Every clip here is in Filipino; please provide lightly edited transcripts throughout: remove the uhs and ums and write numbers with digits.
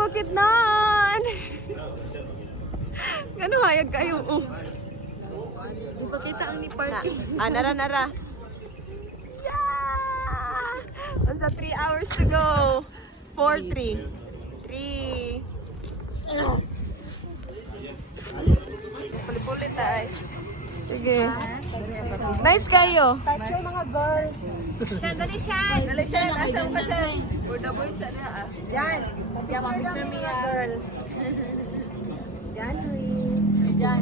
Bukidnon! Gano'n hayag kayo, oh. Di ba kita ang ni parking? Nara. Yeah! Onsa 3 hours to go. 4-3. 3. Pulit-pulit ay. Sige. Nice kayo. Touch yung mga girls. Dali siya. Asa ka siya? For the boys na. Diyan. Diyan mga picture me girls. Diyan, Diyan.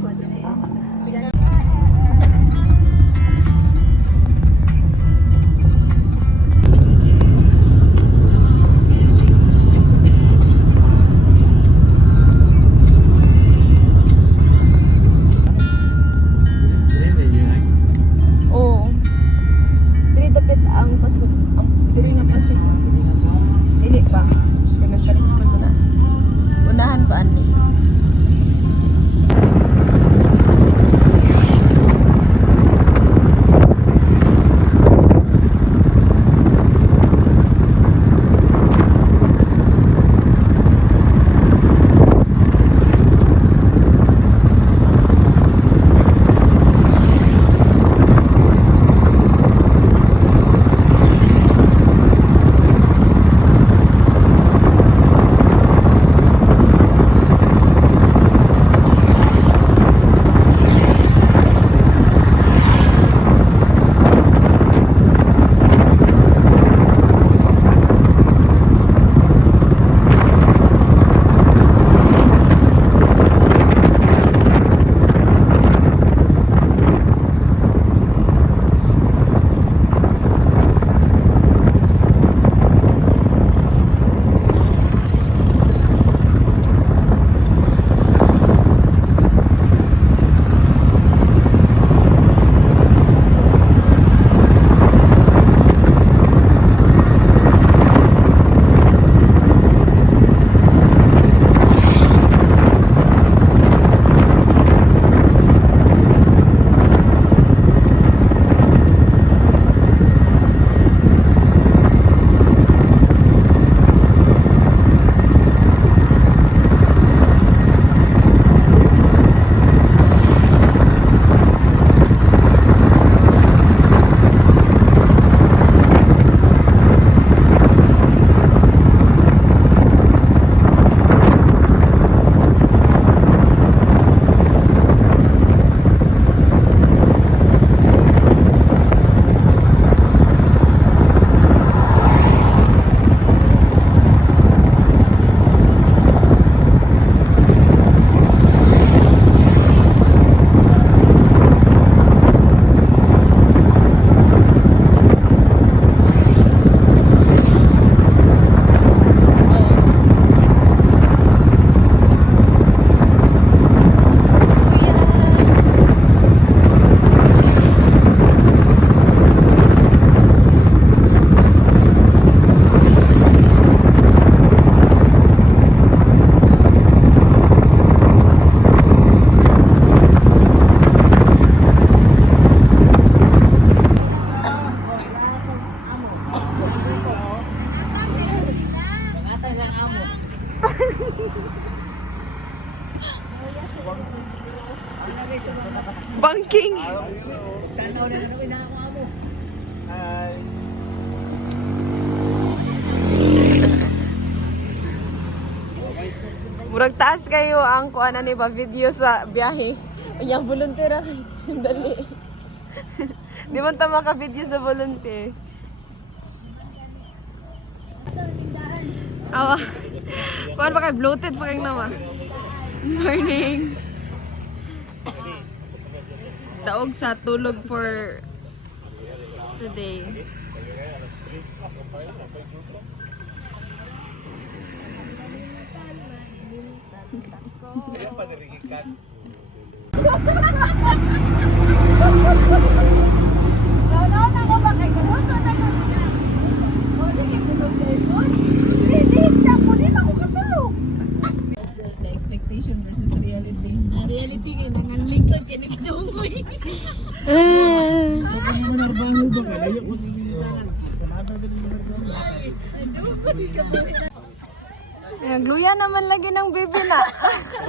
Oo. Dili dapat ang pasok. Dili nga pasok. Dili pa. Commentary school na. Unahan pa ani. Banking. Murag taas kayo ang kuana ni ba video sa biyahe. Yang volunteer ako. Dali. Di man ta maka-video sa volunteer. Awa. Kuan pa kay bloated pa kay naman. Morning. Daog sa tulog for today. Expectation versus reality. Reality kayo, nangaling lang kayo nagdungoy. Nagluya naman lagi ng baby na.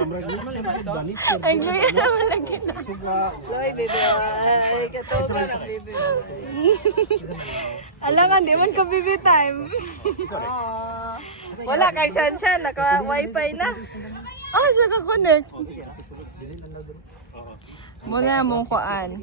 Nagluya naman lagi na. Loy, baby. Ay, katuwa ng baby. Alangan, di man ka baby time. Wala kay Shanshan, naka-wifi na. Ah, siya ka-connect. Muna mong kuan.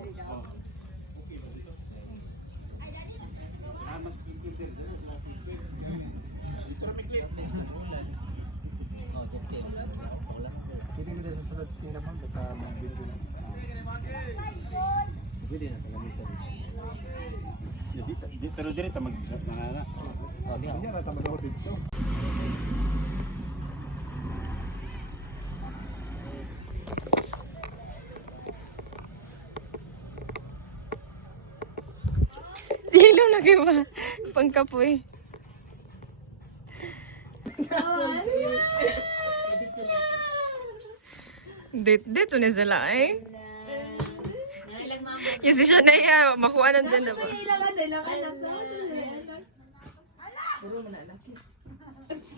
Pero diri ta mag-nana. Hindi ra ta mag-hotel dito. Dilo na kayo ba? Pangkapoy. Dito na sila eh. Kasi siya na iya, makuha na din ba?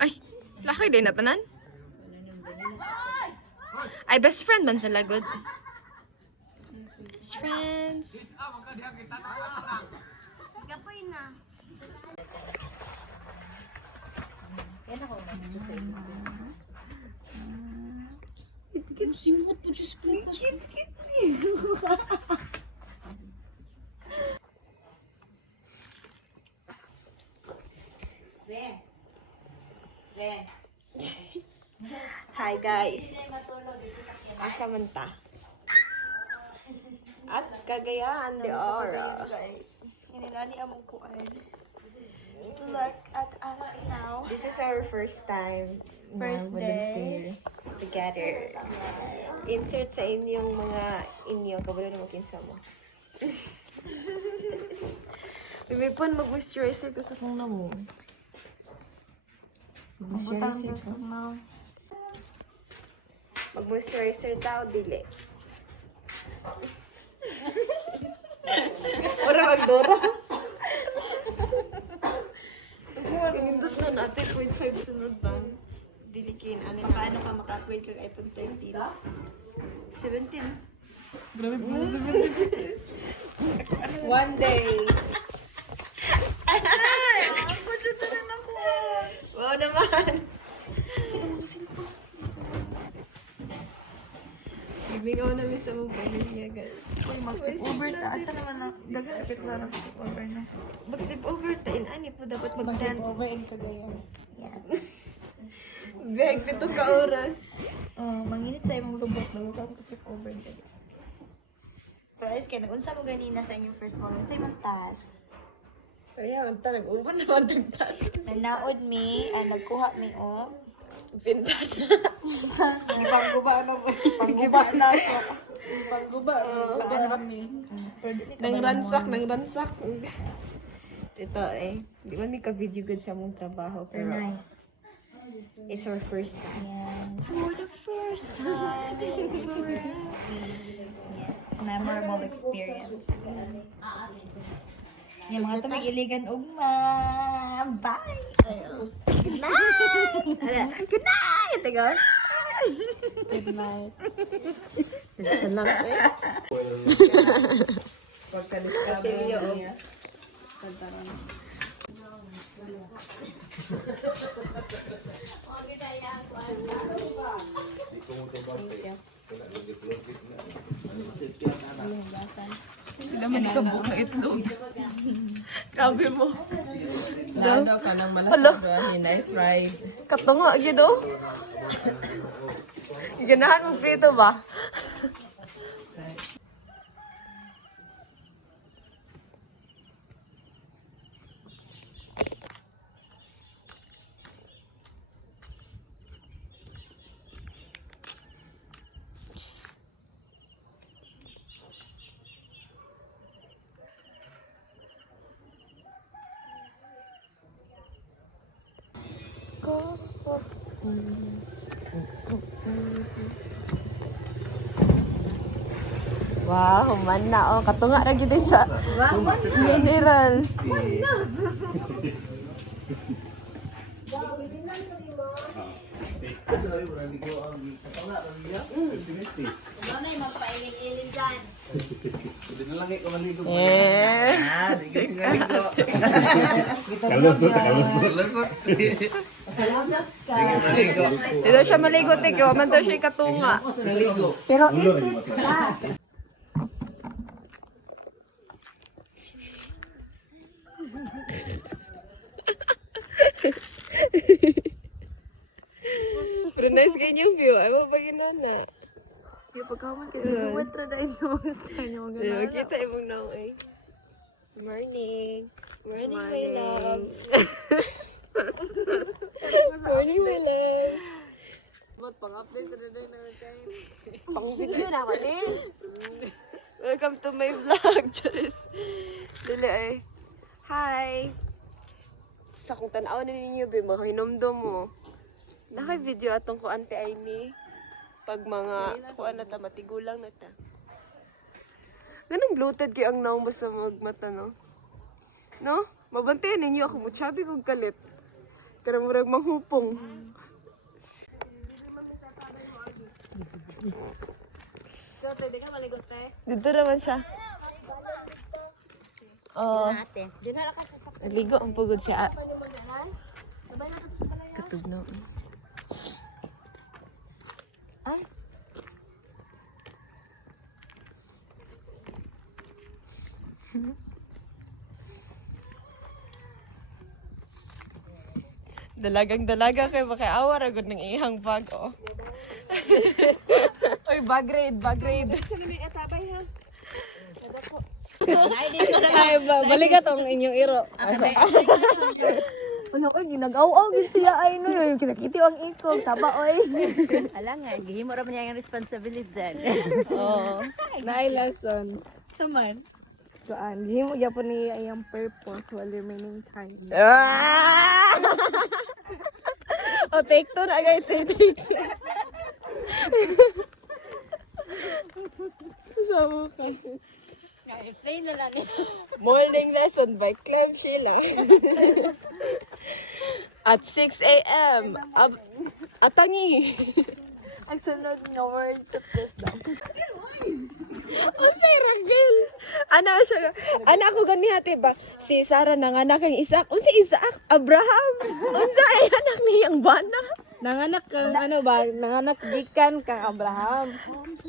Ay, laki din na tanan? Ay, best friend man sila, good. Best friends. Hi guys. Asa man ta? At Cagayan de Oro. Guys, inilani among kuan. Look at us now. This is our first time First na volunteer together. Insert sa inyong mga kabalo na makinsa mo. May pan mag-moisturizer ko sa kong namo. Mag-moisturizer ko. Mag-moisturizer tao, dili. Para magdora. Pinindot na natin 0.5 sunod ban. Dilikin. Paano ka maka-upgrade kag iPhone 13? 17. One day. Wow naman. Ibigaw namin sa mga pamilya, guys. Uy, mag-over ta. Asa naman na? Dagan kita sa mag-over na. Mag-sleep over tayo. Ani po dapat mag-tent. Over in Cagayan. Beg, 7 ka oras. Oh, manginit tayo mong lubot. Mag-over mag-sleep over na. Pero ayos kayo, nag-unsa mo ganina sa inyong first moment. Sa imong task. Pero yan, ang nag-uban naman tagtas. Nanaod me, nagkuha me o. Pintana. Pangguba na mo. Pangguba na ako. Pangguba. Kami. Nang ransak. Ito eh. Di man may ka-video good sa mong trabaho. Very Pero nice. it's our first time. Yan. For the first time. Memorable experience. Yung mga tumigiligan ugma. Bye! Good night! Good night! Ito ka. Good night. Siya lang eh. Pagka-discover niya. Naman ikabuo ng itlog. Grabe mo. Daw ka ng malasog, hinay fried. Katunga, gido. Ganahan mo prito ba? Wow, human na oh. Katunga ra gid sa mineral. Nanay, magpailin-ilin dyan. Hindi na lang ikaw maligo. Eh. Kalusot, kalusot. Dito siya maligo, tiko. Man daw siya katunga. Pero init ka. Pero nice kanyang view. Ay mo ba ginana? Yung pagkaman kasi buwatra na ito. Gusto niyo Yeah, kita imong naong eh. Morning. Morning, my loves. Morning, my loves. Pang-update ka na rin naman kayo. Pang-video na ako ni. Welcome to my vlog, Charis. Dili eh. Hi. Sa kung tanaw na ninyo, be, mga hinumdum mo. Naka-video atong ko ante ay ni. Pag mga kuan na ta, matigulang na ta. Ganang bloated kayo ang naong basta magmata, no? No? Mabantayan ninyo ako mo, chabi kong kalit. Karang murag manghupong. Gote, di ka maligote? Dito naman siya. Oh, Ate, di na ka sa naligo ang pugod siya. Katugnaw. Ay. Dalagang dalaga kay makaawa ra gud ng ihang bag oh. Oy, bag raid, bag raid. Ay, balik ka tong inyong iro. Ano ko, ginagaw-aw gid siya ay no. Yung kinakiti ang ikog, taba oy. Ala nga, gihimo ra man niya yung responsibilidad. Oo. Naay lesson. Saman. Kuan, gihimo gyapon ni ayang purpose while remaining time. Ah! Oh, take two na agad, take two. Sama ka. Explain na lang. Morning lesson by Clem Sheila. At 6 a.m. Atangi. Ang sunod nga words of wisdom. Unsay ragil? Ana siya. Ana ako ganihati ba? Si Sarah nanganak ang Isaac. Unsay Isaac? Abraham. Unsa ay anak niyang bana? Nanganak kang ano ba? Nanganak gikan kang Abraham.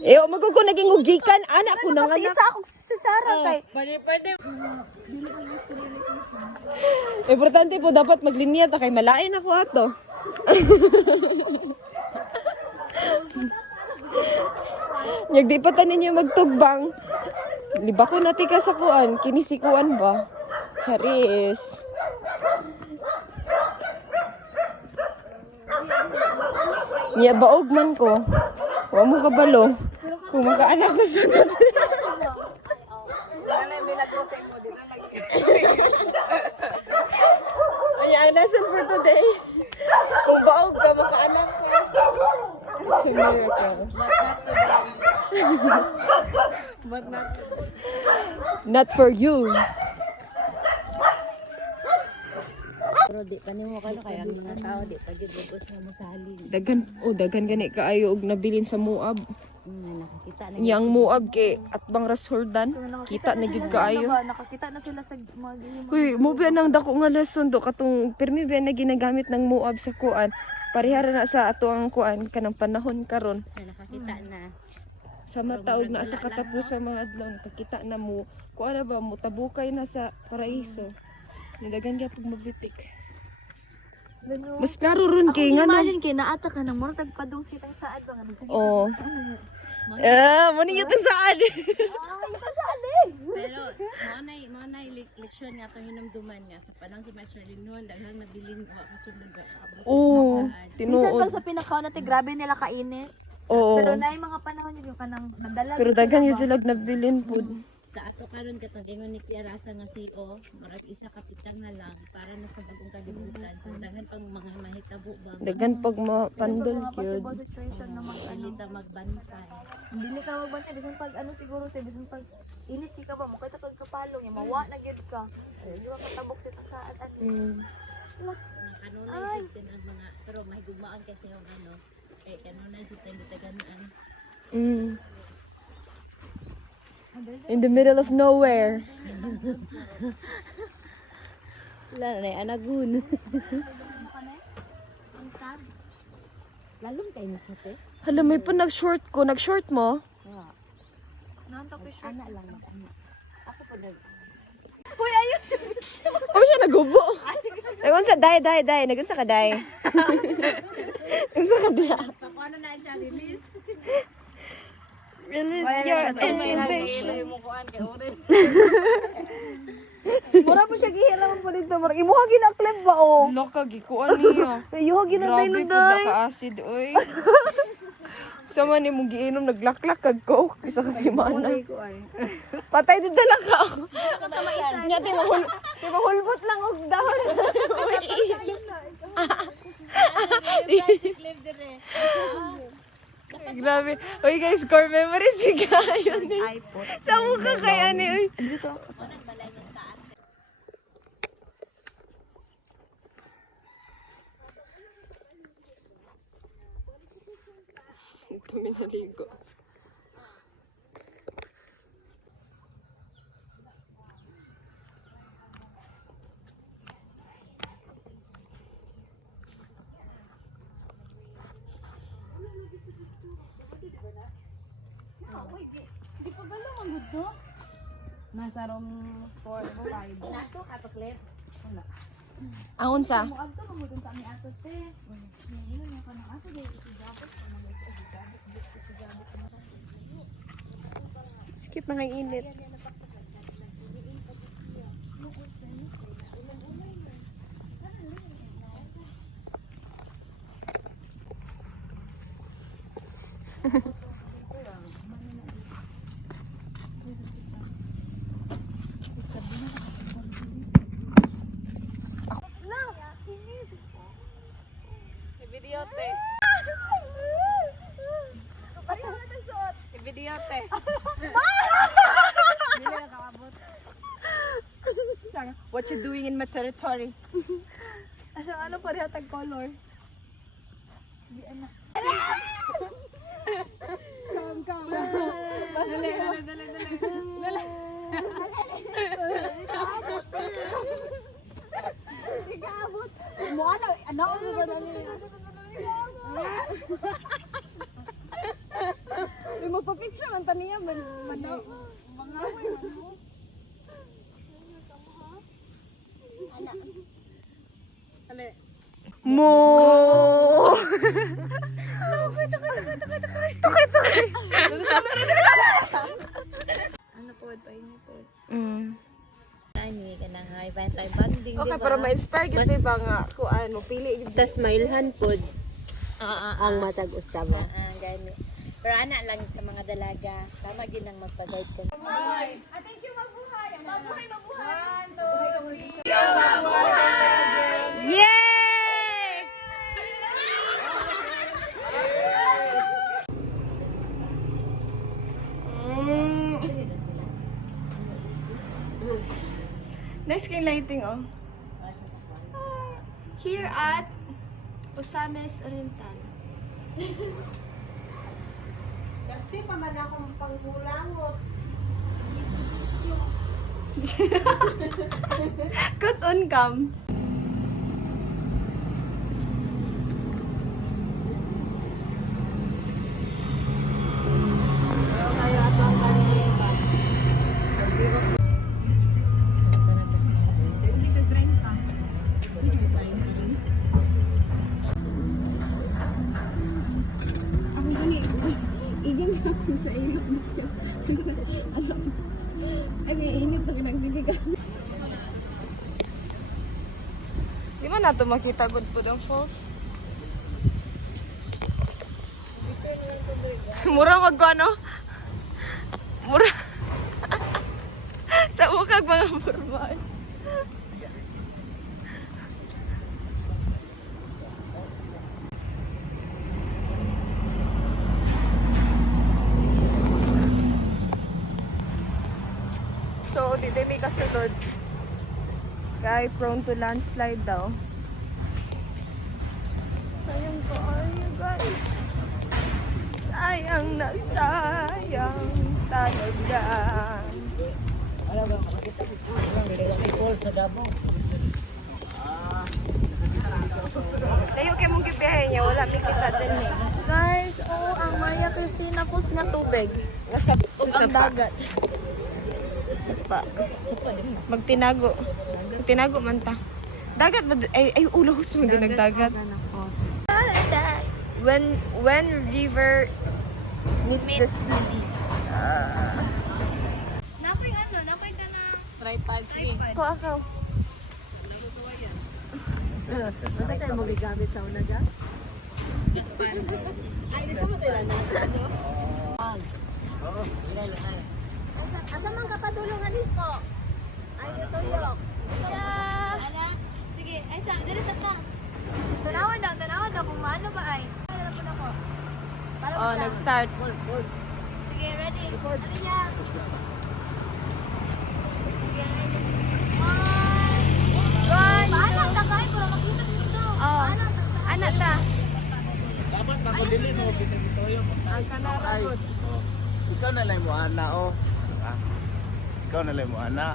Eh, magugo naging ugikan. Anak ko Kasi nanganak. isa ako si Sarah kay. Pwede. Importante po dapat maglinya ta kay malain ako ato. Nyag di pa tanin niyo magtugbang. Liba ko nati ka sa kuan, kinisikuan ba? Charis. Niya baog man ko. Wa mo kabalo. Kung makaanak ko sa Ay, ang lesson for today. Kung baog ka, makaanak ka. Si Miracle. But not Not for you. Pero di pa nimo kano kaya ang mga tao di pa gid ubos nga mosalin. Daghan gani kaayo og nabilin sa Moab. Nakakita na Yang Moab kay Atbang Rasuldan. Kita na gid kaayo. Nakakita na sila sa mga gihimo. Uy, mo ba nang dako nga lesson do katong pirmi ba na ginagamit ng Moab sa kuan. Parehara na sa ato ang kuan kanang panahon karon. nakakita na. Sa mataog na sa katapos sa mga adlaw nakakita na mo kuan na ba mo tabukay na sa paraiso. Nidagan gyapon mabitik. Mas klaro ron kay nga no. Imagine kay naata ka nang mo tagpadung sitang saad ba nga. Oh. Mo ni yung saan. Pero mo na leksyon nga to hinumduman nga sa panang si Master Linon daghang nabilin kasunod ba. Oh, Minsan tinuod. pag sa pinakaw natin, grabe nila kainit. Oo. Pero na yung mga panahon yun, yung kanang nagdala. Pero daghan yung sila nabilin po. Sa ato karon katong ingon ni Clarasa nga CEO, marag isa kapitang na lang para na sa bagong kalibutan. So daghan pang mga mahitabo ba. Daghan pag mapandol kyud. Possible situation na mag ano. Hindi ta magbantay. Hindi ka magbantay. Bisan pag ano siguro tayo, bisan pag init ka ba, mukha pag kapalong, yung mawa na gid ka. Ay, di ba katabok sa saad ano. kanunay din ang mga, pero may gumaan kasi yung ano, kay kanunay sa tayo taganaan. In the middle of nowhere. Wala na anagun. Lalong kayo na sa te? Hala, may pa nag-short ko. Nag-short mo? Nantok ko siya. Ana lang, mag-ana. Ako po nag... Uy, ayun siya. Oh, siya nagubo. Nagunsa, day. Nagunsa ka, day. Nagunsa ka, day. Paano na siya release? Release Wala na your siya, tay. inhibition. mo kuan kay Oren. Mura po siya gihiraman po dito. Mura, imuha gina-clip ba, oh? Loka, gikuan niya. Imuha gina-day no, day. Naka-acid, oy. Sama ni mong giinom, naglaklak kag coke. Isa kasi mana. Patay din lang ka. Nya, timahulbot lang og dahon. Clip dire. Grabe. Uy guys, core memories kayo ni. Sa mukha kaya ni. Uy. Dito. Ito minaligo. Nasa room 4 o 5. Nato kato clip. Ang unsa? Skip na kay init. Videote. Videote. What you doing in my territory? Ano pa rin hatag color? Magpa-picture man taniya man Mo. ano po pa inito. Ani ka na nga event live banding, Okay, para ma-inspire gid ba nga kuan mo pili gid. Tas mailhan pod ang matag usama. Gani. Pero ana lang sa mga dalaga, tama gyud lang magpa-guide ko. Thank you, mabuhay. Mabuhay. 1, 2, 3. Yay! Nice kay lighting, oh. Here at Usames Oriental. Dati pa man akong panghulangot. Cut on cam. Di ba nato makita good po ang falls? Mura magkano? Mura. Sa ukag mga formal. So, di may kasunod. Kaya prone to landslide daw. Sayang kayo guys. Sayang na sayang talaga. Layo kay mong kipiyahin niya, wala mikita din eh. Guys, ang Maria Cristina Pus nga tubig. Nga sa dagat. Sapa. Magtinago. Magtinago man ta. Dagat ba? Ay ulo ko sa mga nagdagat. When river meets the sea. Napoy ano? Napoy ka na. Tripod, sige. Ko ako. Basta tayo mo gigamit sa unaga? Ay, dito mo tayo na. Asa man ka padulungan dito? Ay, natulog. Ala. Sige, ay sa, dito sa ta. Tanawan daw kung maano ba ay. Ano po na ko? Para Oh, nag-start. Sige, ready. Ano niya? Sige, ready. Paano ang takay? Para makita dito. Oh. Anak ta. Dapat makodili mo kita yung Ang kanaragot. ikaw na lang mo ana oh. Ah. Ikaw na lang mo ana.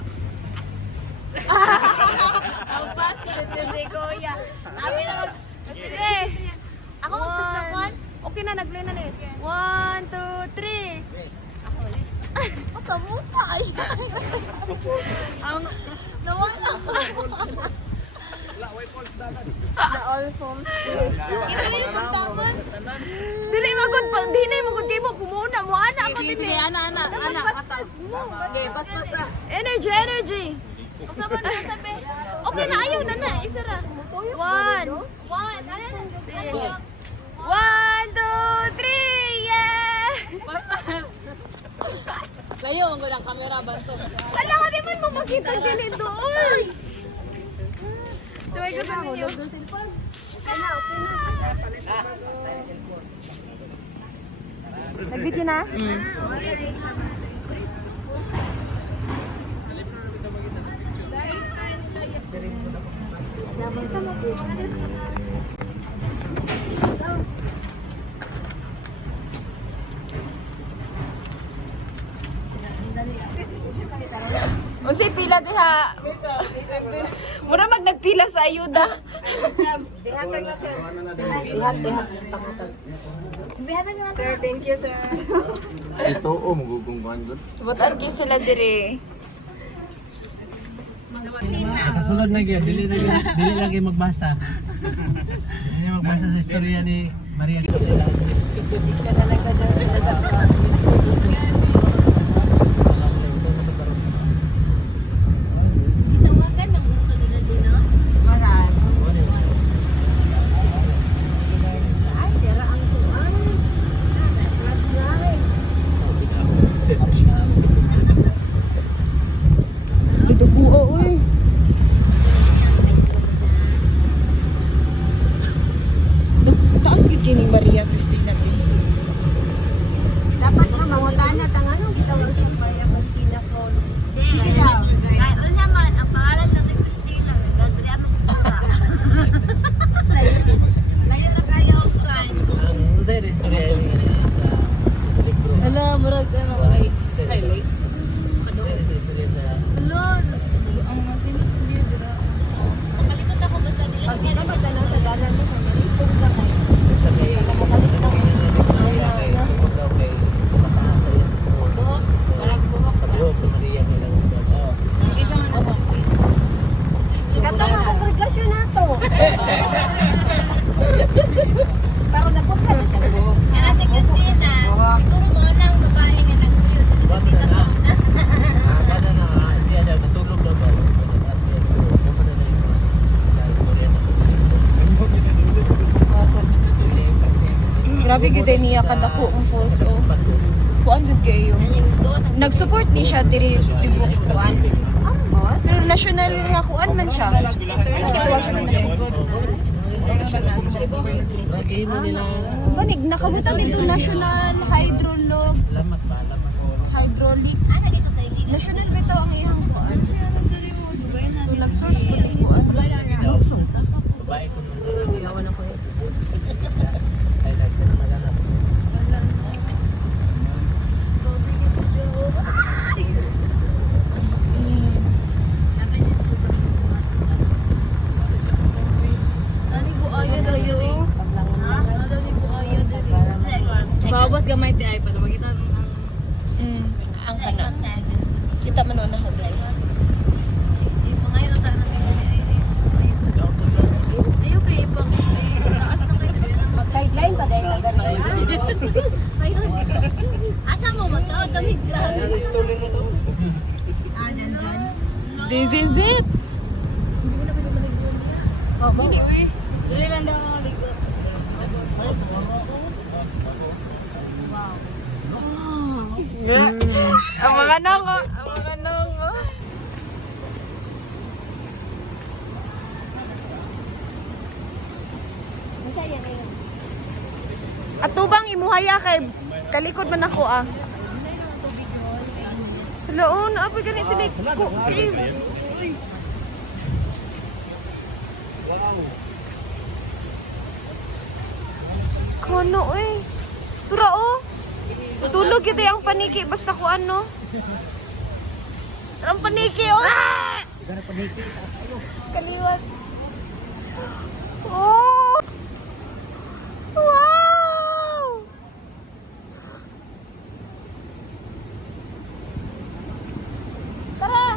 Ang fast ni Kuya. Abi na mag... Sige. Ako magpas na kon. Okay na, nag-play na eh. 1, 2, 3. Ako sa mukha ay. Ang... Nawala. Na all forms. Ito yung magtaman. Dili magod pa, dili magod kay mo kumuna mo ana ako Sige, din. sige, ana. Paspas mo. Sige, paspas na. Energy. Kasama na sabi. Okay na, ayaw na. Isa ra. 1. One. Ano? Sige. 1, 2, 3. Yeah! Layo, ang gulang camera ba ito? Wala ko di man mo makita dili doon. So, ay gusto ninyo. Nag-video na? Unsay pila diha? Mura mag nagpila sa ayuda. Sir, thank you, sir. Ito oh magugungkuan gud. Butan gi sila dire. Kasulod na gyud, dili lagi magbasa. Dili magbasa sa istorya ni Maria Cristina. Tawagan ng gusto nila din, no? Maral. Ito buo, uy. Taas gid kini Maria Cristina te. Dapat na mangutana tang ano gitawag siya Maria Cristina Falls. Sige daw. Ay, naman ang pangalan ng Cristina. Dadrian mo ko. Layo na kayo kan. Ang sa istorya ni sa libro. Ala, murag ano ay highlight. Sa istorya sa Ang masin niyo dira. Makalimot ako basta nila. Pag kita magtanong sa dalan mo sa Maripong ka kay. sa kay mataas sa yan. Parang buhok Sa buhok sa Maria nila. Isa man ako. Kato nga kongregasyon nato. Pero nagpunta na siya. Kaya si Christina, kung mo nang babae nga nagtuyo dito sa Pilipinas. Bada na siya daw natulog daw ba. Mataas niya. Yung na yung sa istorya na. Grabe gid niya kadako ang falls oh. Kuan gud kayo. Nag-support ni siya diri tibok kuan. Pero national nga kuan man siya. Ano gitawag siya ng national? Lagi mo nila. Banig nakabutan dito National Lamat ba? Hydraulic. Ano dito sa inyo? National bito ang iyang kuan. So nag-source po ni kuan. Babae ko nung This is it. Dili, uy. Dili lang daw mga ligo. Ang mga nongo. Ang mga nongo. Atubang imuhaya kay kalikod man ako ah. Hello, naapoy gani sila cave. Kono eh. Tura oh. Tulog kita yung paniki basta ko ano. Ang paniki oh. Kaliwas. Oh. Wow. Tara.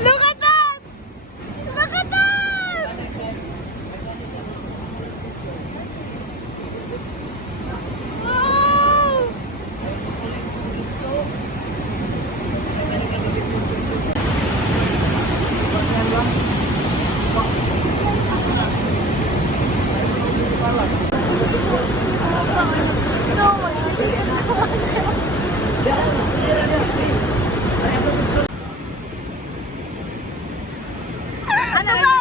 Look at that! Look at that! Wow! Ano ba?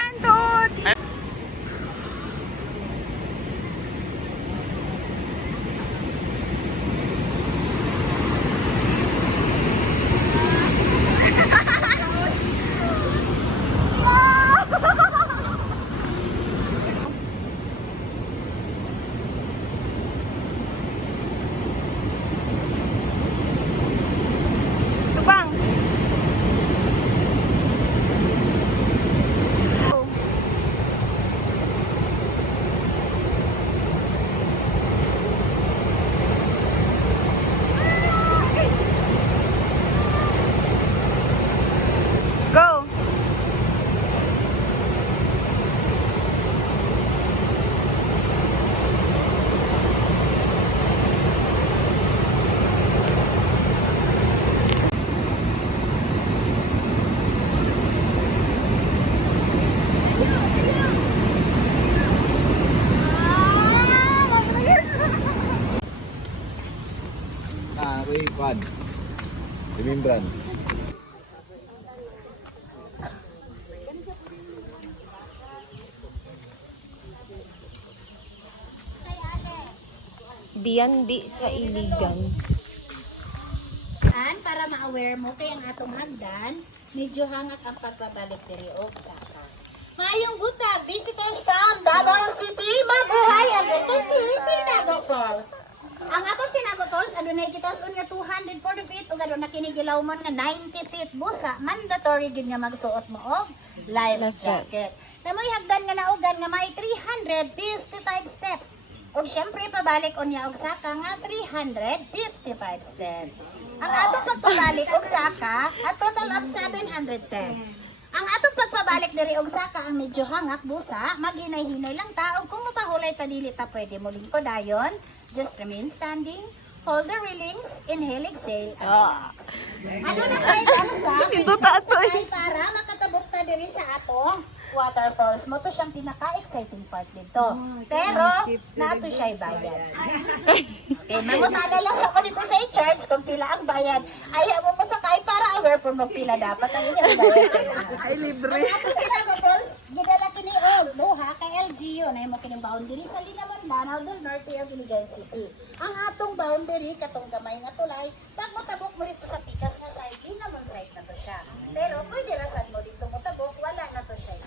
Andot! Tubang! Go! Ako'y kwan. Remembran. Diyan di sa iligan. Para ma-aware mo kay ang atong hagdan, medyo hangat ang pagpabalik diri og saka. Mayong buta, visitors from Davao City, mabuhay ang Tinago Falls. Ang atong Tinago Falls, adunay kitasun nga 240 feet ug aduna kini gilawmon nga 90 feet busa. Mandatory gid nga magsuot mo og life jacket. Namoy hagdan nga naugan nga may 355 steps. Og syempre pabalik unya og saka nga 355 steps. Ang atong pagpabalik og saka a total of 710. Ang atong pagpabalik diri og saka ang medyo hangak busa, maghinay-hinay lang ta og kung mapahulay ta dili ta pwede mo lingkod dayon. Just remain standing, hold the railings, inhale, exhale, and relax. Ano na kayo sa Ito taas to eh. para makatabok ta diri sa atong waterfalls mo to siyang pinaka-exciting part dito. Pero, nato siya'y bayad. Okay, mamutala lang sa ko dito sa i-charge kung pila ang bayad. Ayaw mo masakay para aware kung magpila dapat ang inyong bayad sa lahat. Ay, libre. Ang atong pinaka-falls, gidala kini og duha kay LGU na imo kining boundary sa Linamon, Lanao del Norte ug Iligan City. Ang atong boundary katong gamay nga tulay, pag motabok mo dito sa pikas nga side, Linamon side na to siya. Pero pwede rasan mo dito motabok, wala na to siya.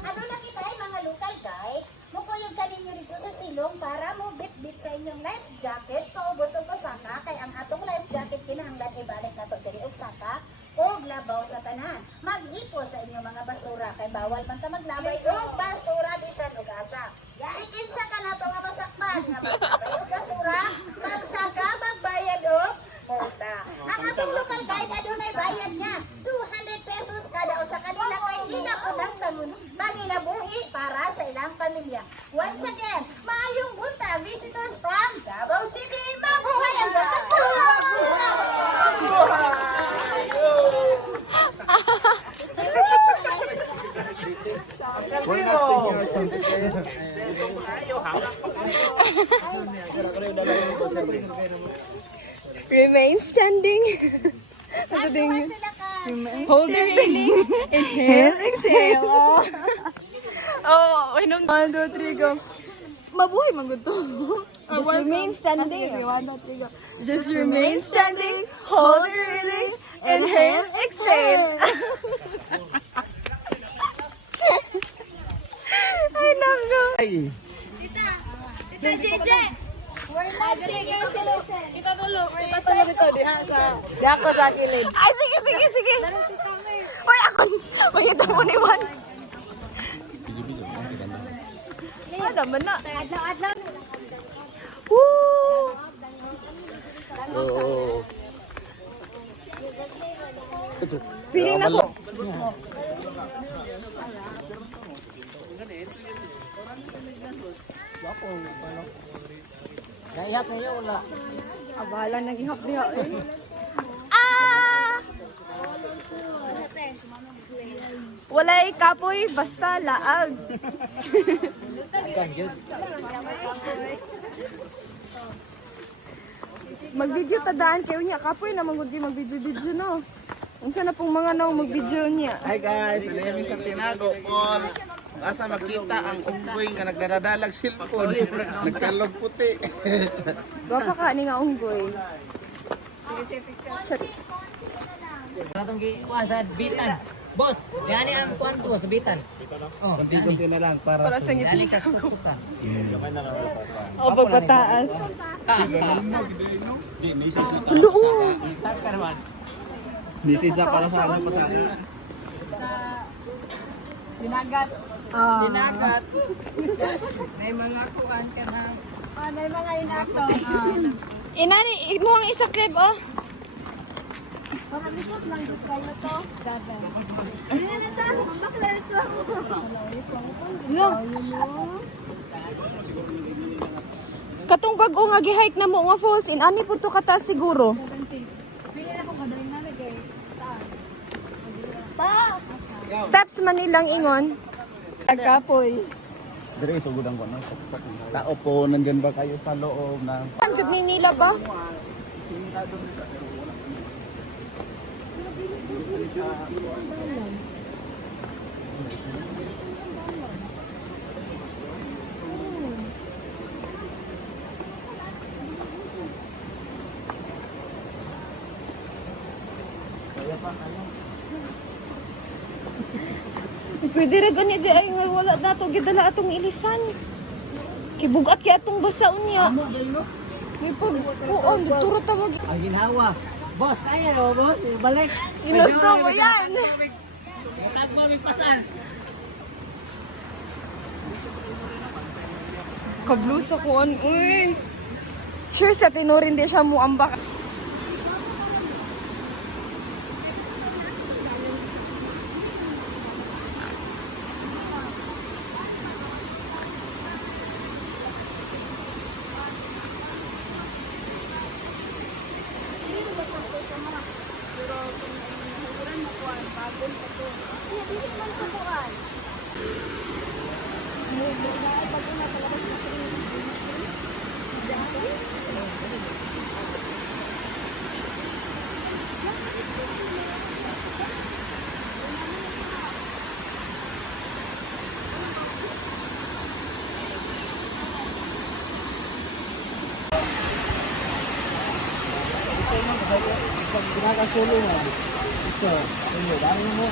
Ano na kita ay mga guys, mukuyog ka ninyo dito sa silong para mo bit-bit sa inyong life jacket. Paubos o pasaka, kay ang atong life jacket kinahanglan ibalik na to diri og saka o labaw sa tanan. Mag-ipo sa inyong mga basura, kay bawal man ka maglabay og basura bisan og asa. Sikinsa ka na to nga masakman, nga maglabay og basura, magsaka, magbayad og multa. Ang atong local guide adunay bayad niya 200 pesos kada usa kanila kay ila ko lang manginabuhi para sa ilang pamilya. Once again, maayong bunta visitors from Davao City. Mabuhay ang We're not senior citizens. Remain standing. Ano din yun? Hold the release. Inhale, exhale. Oh, inom. 1, 2, 3, go. Mabuhay maguto. Just remain standing. 1, 2, 3, go. Just remain standing. Hold the release. Inhale, exhale. I love you. Ay, Tita JJ! We're not senior citizens. Kita dulu dito diha sa kilid. Ay, sige, sige, sige. Hoy, ako. Mayita mo ni Juan. Ay, naman na. Adlaw-adlaw. Woo! oo. Feeling na ko. Naihap niyo wala. Abala, nag-ihap niya eh. Ah! Walay kapoy, basta laag. Mag-video tadaan kayo niya. Kapoy na magudi mag-video-video no. Unsa na pong mga naw mag-video niya. Hi guys, nalimi sa Tinago Falls. Asa makita ang unggoy nga nagdadalag cellphone. Nagsalog puti. Gwapa ka ni nga unggoy. Charis. Katong giwa sa bitan. Boss, yani ang kuan to sa bitan. Oh, konti na lang para Para sa ngiti. ka tutukan. O pagpataas. Misis ako na sa ano pa sa Dinagat. Dinagat. May mga kuan ka na. May mga inato. Inani, mo ang isa clip oh. Likot lang dito kayo to. Ano na ta? Maklarito. Katong bag-o nga gi-hike na mo nga falls, inani po to kata siguro. Steps man nilang ingon. Agkapoy. Dire sugod ang kuno. Tao po nandiyan ba kayo sa loob na Anjud ni nila ba? Pwede ra gani di ay nga wala dato gidala atong ilisan. Kibugat kay atong basaon niya. May pagpuon duturo ta mag Ang ginhawa. Boss, kaya na boss, balik. inusto mo yan. Tagmo mi pasan. Kablusa ko an uy. Sure sa tinurin di siya mo ambak. Kinakasulo na. Ito, dami mo.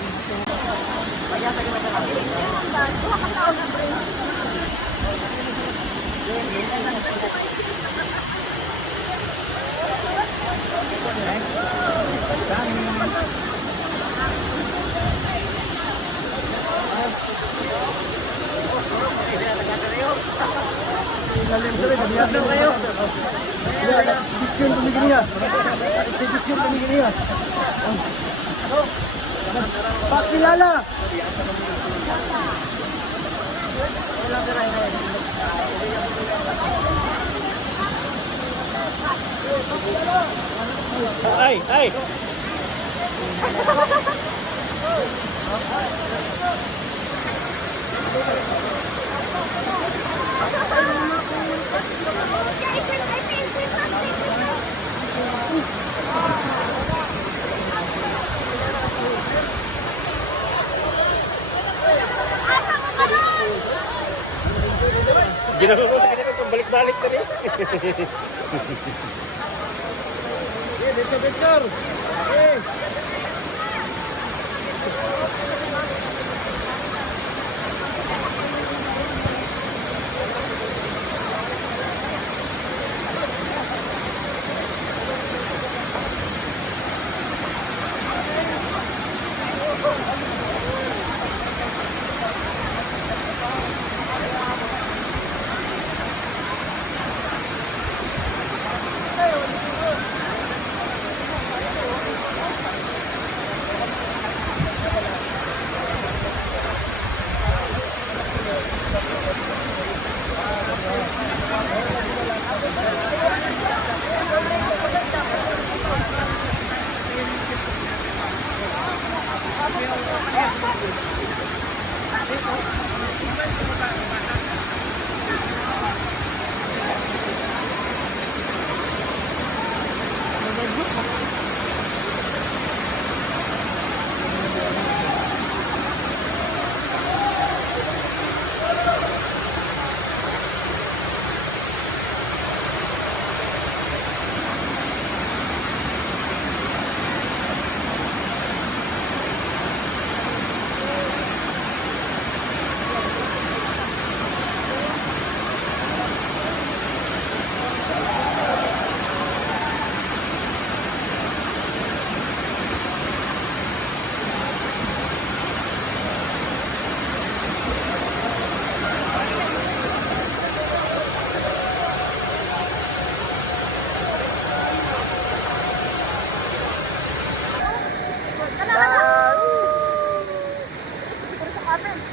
Pakilala! Ay, ay! Ginawa ko sa kanya kung balik-balik na rin. Picture!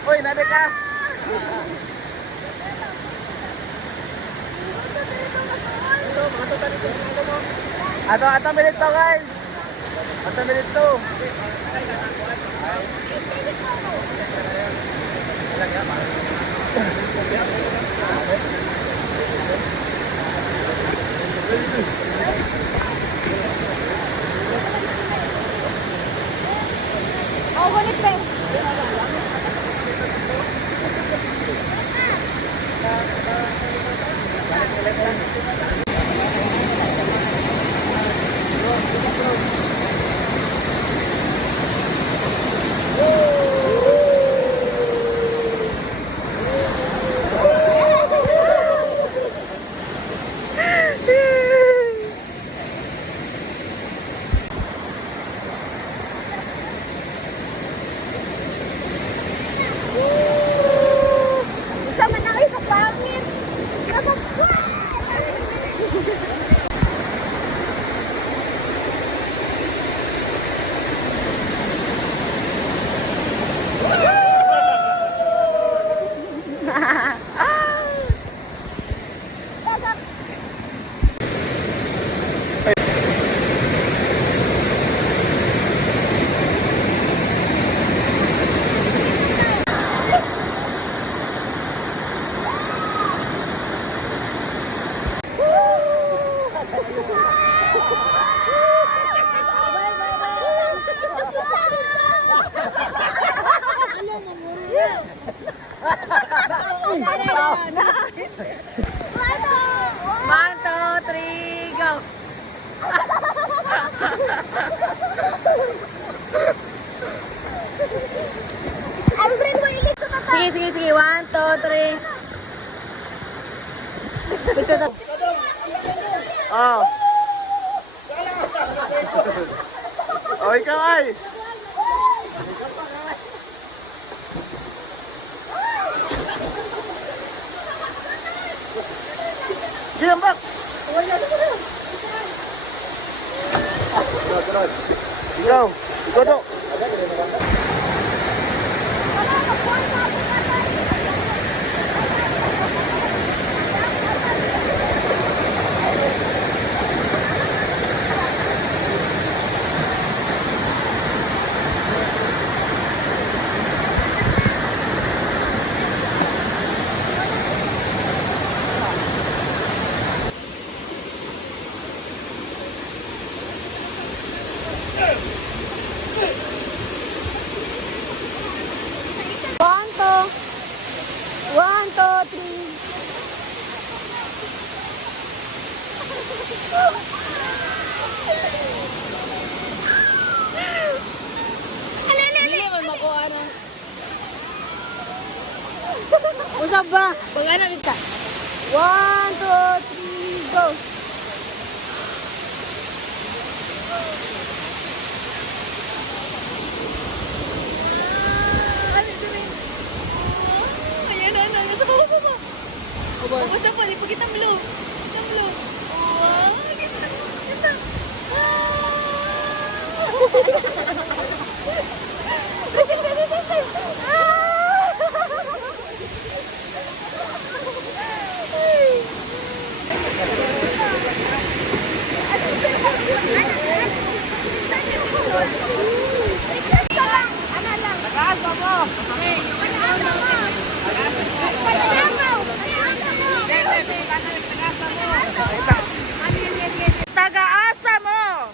Uy, nade ka! Ato minute to guys! Ato minute to! Oh, gunit pa. Sama na kayo sa pangit. One, two, three, go! Alfred, mailit ko na pa! Sige. 1, 2, 3. Picture na. Oh! Oh, ikaw ay! Diyan ba? Ikaw, ikaw daw. One, two, three. Usap ba? Pag ano kita? 1, 2, 3, go. Usap pa, di pa kita meluk. Kita meluk. Oh, kita. Taga-asa mo!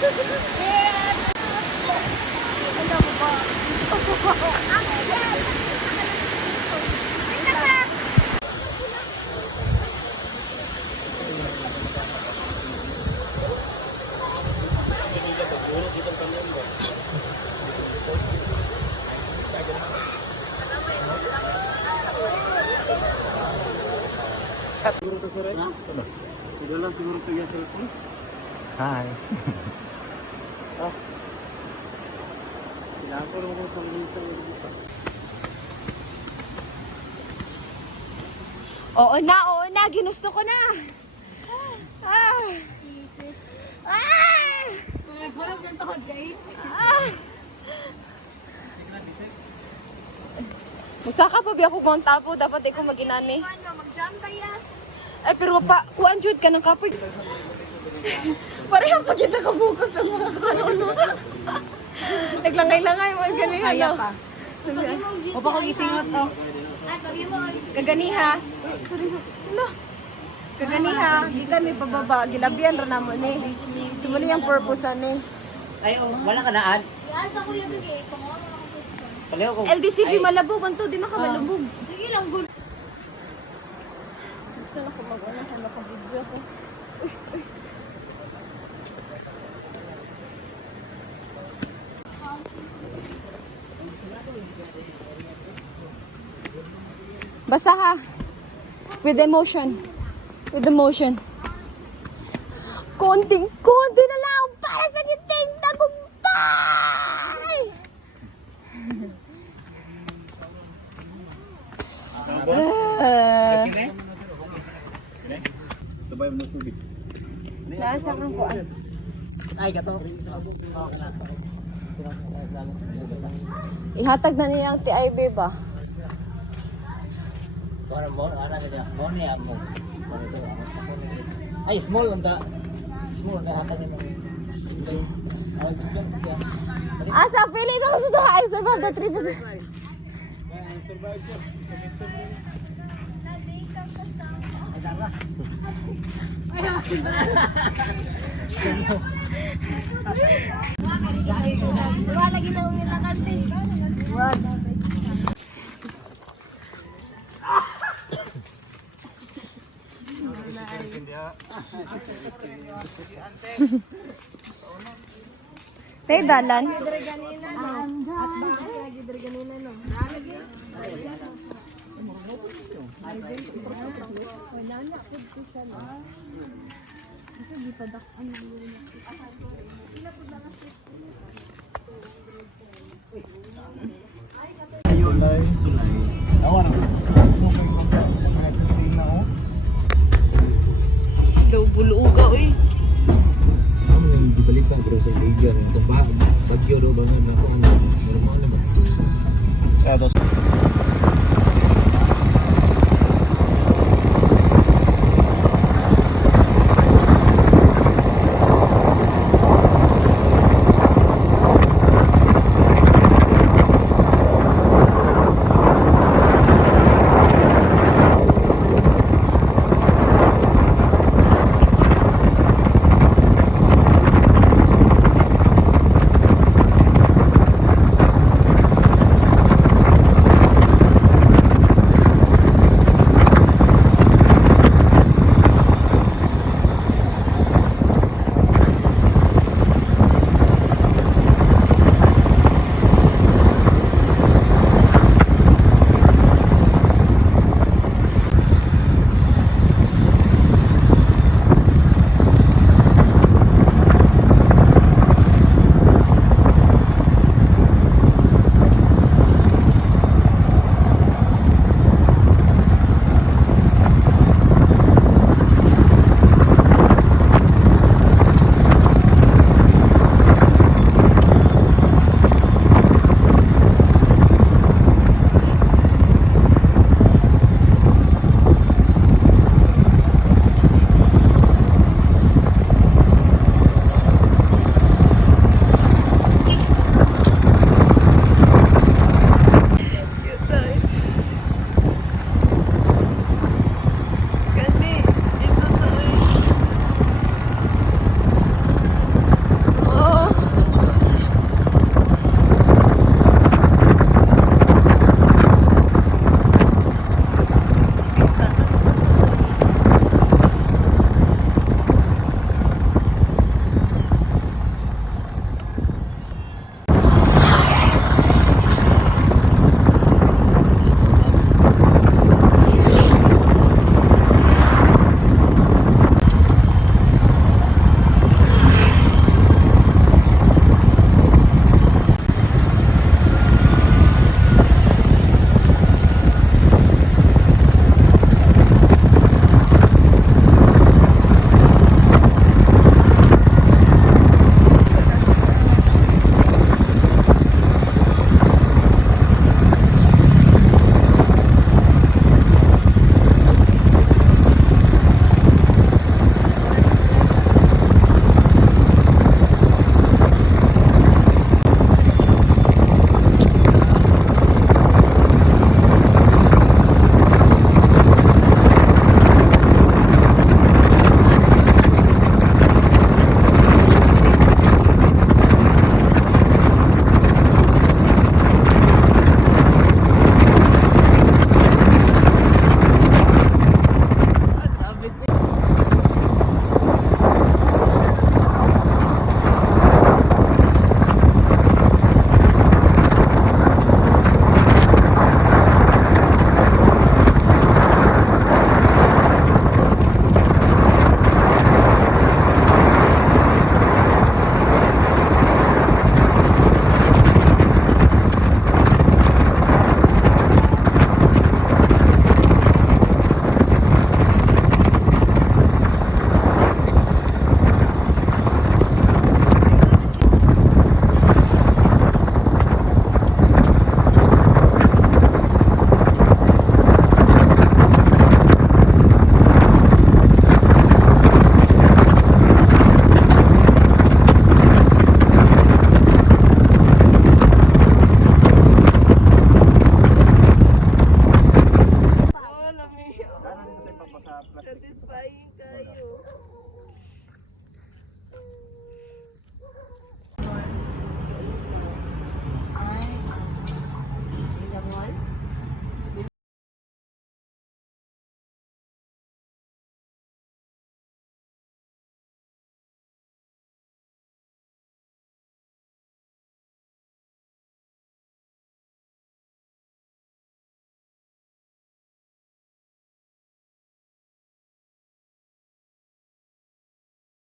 Hi. Oo na, ginusto ko na. Ah. Ah. Nagbarog ng tuhod, guys. Ah. Musa ka pa biya ko bang tapo, dapat ikaw maginani. Mag-jam kaya. Ay, pero pa, kuan jud ka ng kapoy. Pareha pa kita kabukas sa mga karono. Naglangay-langay mo, ganihan no. O pa ko gisingot to. Ay, pagi mo. Kaganiha. Sorry. Ano? Kaganiha, di ka may pababa. Gilabihan ra namo ni. Sumuli ang purpose ani. Ay, wala ka naan. Asa ko yung bigay. Pangawa ako. Paliw ko. LDCV malabog, anto di makamalubog. Sige lang, good. Gusto na ko mag-ano kung naka-video ko. Basa ha. With emotion. With emotion. Konting-konti na lang para sa giting tagumpay! Nasa kang kuan. Ay, gato. Ihatag na niya ang TIB ba? Ay, small unta. Small unta hatag nimo. Asa, pili na ko sa doha. I survived the trip. Wala lagi na ulit na kante. Tay dalan. Daw buluga eh. Ang dibalikan bro sa liga ng bagyo daw bangan ako normal naman.